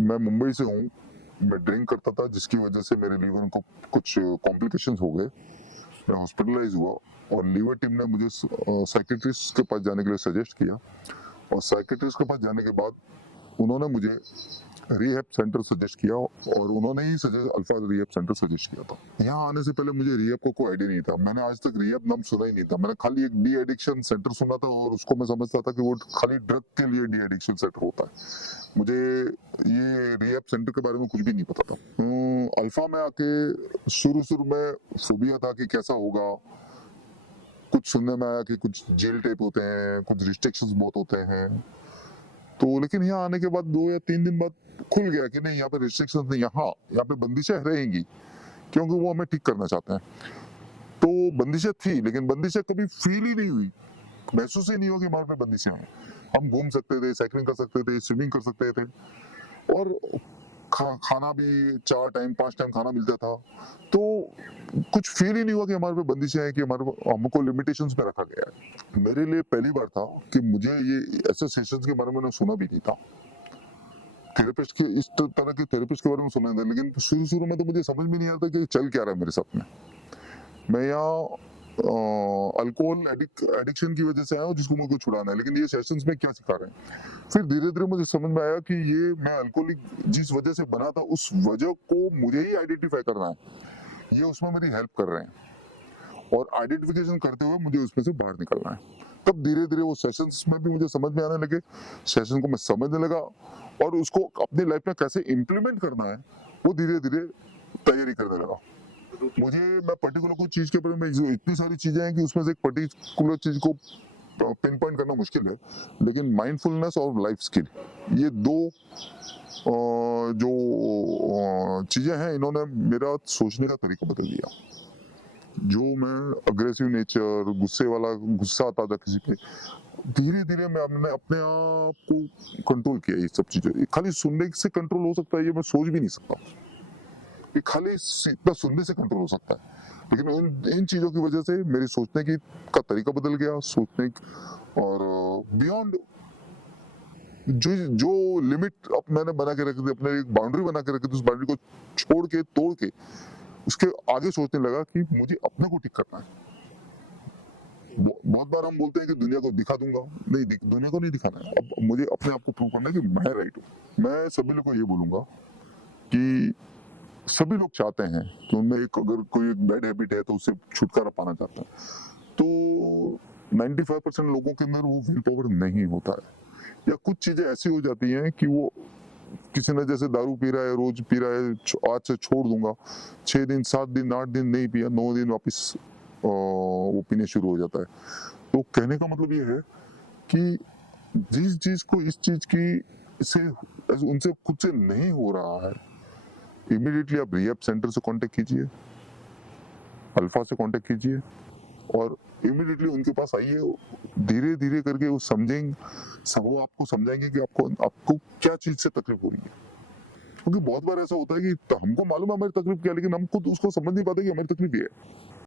मैं मुंबई से हूँ। मैं ड्रिंक करता था जिसकी वजह से मेरे लीवर को कुछ कॉम्प्लिकेशंस हो गए। मैं हॉस्पिटलाइज़ हुआ और लीवर टीम ने मुझे साइकियाट्रिस्ट के पास जाने के लिए सजेस्ट किया और साइकियाट्रिस्ट के पास जाने के बाद उन्होंने मुझे रिहैब सेंटर सजेस्ट किया और उन्होंने ही अल्फा रिहैब सेंटर सजेस्ट किया था। यहाँ आने से पहले मुझे रिहैब का कोई आइडिया नहीं था। मैंने आज तक रिहैब नाम सुना ही नहीं था। मैंने खाली एक डी एडिक्शन सेंटर सुना था और उसको मैं समझता था कि वो खाली ड्रग के लिए डी एडिक्शन सेंटर होता है। मुझे ये रिहैब सेंटर के बारे में कुछ भी नहीं पता था। अल्फा में आके शुरू में फोबिया था कि कैसा होगा। कुछ सुनने में आया कि कुछ जेल टाइप होते हैं, कुछ रिस्ट्रिक्शंस बहुत होते हैं। तो लेकिन यहाँ आने के बाद 2 या 3 दिन बाद खुल गया कि नहीं, यहाँ पे रिस्ट्रिक्शंस नहीं, यहाँ पे बंदिशें रहेंगी क्योंकि वो हमें ठीक करना चाहते हैं। तो बंदिशें थी लेकिन बंदिशें कभी फील ही नहीं हुई, महसूस ही नहीं हुआ कि हमारे पे बंदिशें हैं। हम घूम सकते थे, साइकिलिंग कर सकते थे, स्विमिंग कर सकते थे और खाना भी 4 टाइम 5 टाइम खाना मिलता था। तो कुछ फील ही नहीं हुआ कि हमारे पे बंदिशें हैं, कि हमको लिमिटेशंस में रखा गया है। मेरे लिए पहली बार था कि मुझे ये ऐसे सेशंस के बारे में मैंने सुना भी नहीं था। थेरेपिस्ट के इस तरह के थेरेपिस्ट के बारे में सुना था, लेकिन शुरू में तो मुझे समझ में नहीं आता कि चल क्या रहा है मेरे साथ में। मैं यहाँ अल्कोहल एडिक्शन की वजह से आया हूँ जिसको मुझे छुड़ाना है, लेकिन ये सेशंस में क्या सिखा रहे हैं। फिर धीरे-धीरे मुझे समझ में आया कि ये मैं अल्कोहलिक जिस वजह से बना था उस वजह को मुझे ही आइडेंटिफाई करना है। ये उसमें मेरी हेल्प कर रहे हैं और आइडेंटिफिकेशन करते हुए मुझे उसमें से बाहर निकलना है। तब धीरे-धीरे वो सेशंस में भी मुझे समझ में आने लगे, सेशन को मैं समझने लगा और उसको अपनी लाइफ में कैसे इम्प्लीमेंट करना है वो धीरे-धीरे तैयारी करने लगा। मुझे मैं पर्टिकुलर कोई चीज के बारे में इतनी सारी चीजें हैं कि उसमें से एक पर्टिकुलर चीज को पिन पॉइंट करना मुश्किल है, लेकिन माइंडफुलनेस और लाइफ स्किल ये दो जो चीजें हैं, इन्होंने मेरा सोचने का तरीका बदल दिया। जो मैं अग्रेसिव नेचर, गुस्सा आता था किसी पे, धीरे-धीरे मैंने अपने आप को कंट्रोल किया। ये सब चीजें खाली सुनने से कंट्रोल हो सकता है ये मैं सोच भी नहीं सकता। ये खाली इतना सुनने से कंट्रोल हो सकता है, लेकिन इन चीजों की वजह से मेरी सोचने की का तरीका बदल गया। और बियॉन्ड जो लिमिट मैंने बना के रखी थी, अपने एक बाउंड्री बना के रखी थी, उस बाउंड्री को छोड़ के तोड़ के उसके आगे सोचने लगा कि मुझे अपने को ठीक करना है। बहुत बार हम बोलते हैं कि दुनिया को दिखा दूंगा, नहीं दुनिया को नहीं दिखाना है। अब मुझे अपने आप को प्रूव करना है कि मैं राइट हूँ। मैं सभी लोगों को ये बोलूंगा कि सभी लोग चाहते हैं कि उनमें अगर कोई एक बैड हैबिट है तो उससे छुटकारा पाना चाहते हैं। तो 95% लोगों के अंदर वो विल पावर नहीं होता है, या कुछ चीजें ऐसी हो जाती हैं कि वो किसी ने जैसे दारू पी रहा है, रोज पी रहा है, आज से छोड़ दूंगा, 6 दिन 7 दिन 8 दिन नहीं पिया, 9 दिन वापस वो पीने शुरू हो जाता है। तो कहने का मतलब ये है कि जिस चीज को इस चीज की से उनसे खुद से नहीं हो रहा है, इमीडिएटली आप रिहैब सेंटर से कांटेक्ट कीजिए, अल्फा से कांटेक्ट कीजिए और इमीडिएटली उनके पास आइए। धीरे धीरे करके वो समझेंगे, सब वो आपको समझाएंगे कि आपको क्या चीज से तकलीफ हो रही है। क्योंकि बहुत बार ऐसा होता है कि हमको मालूम है हमारी तकलीफ क्या है, लेकिन हम खुद उसको समझ नहीं पाते कि हमारी तकलीफ ये है।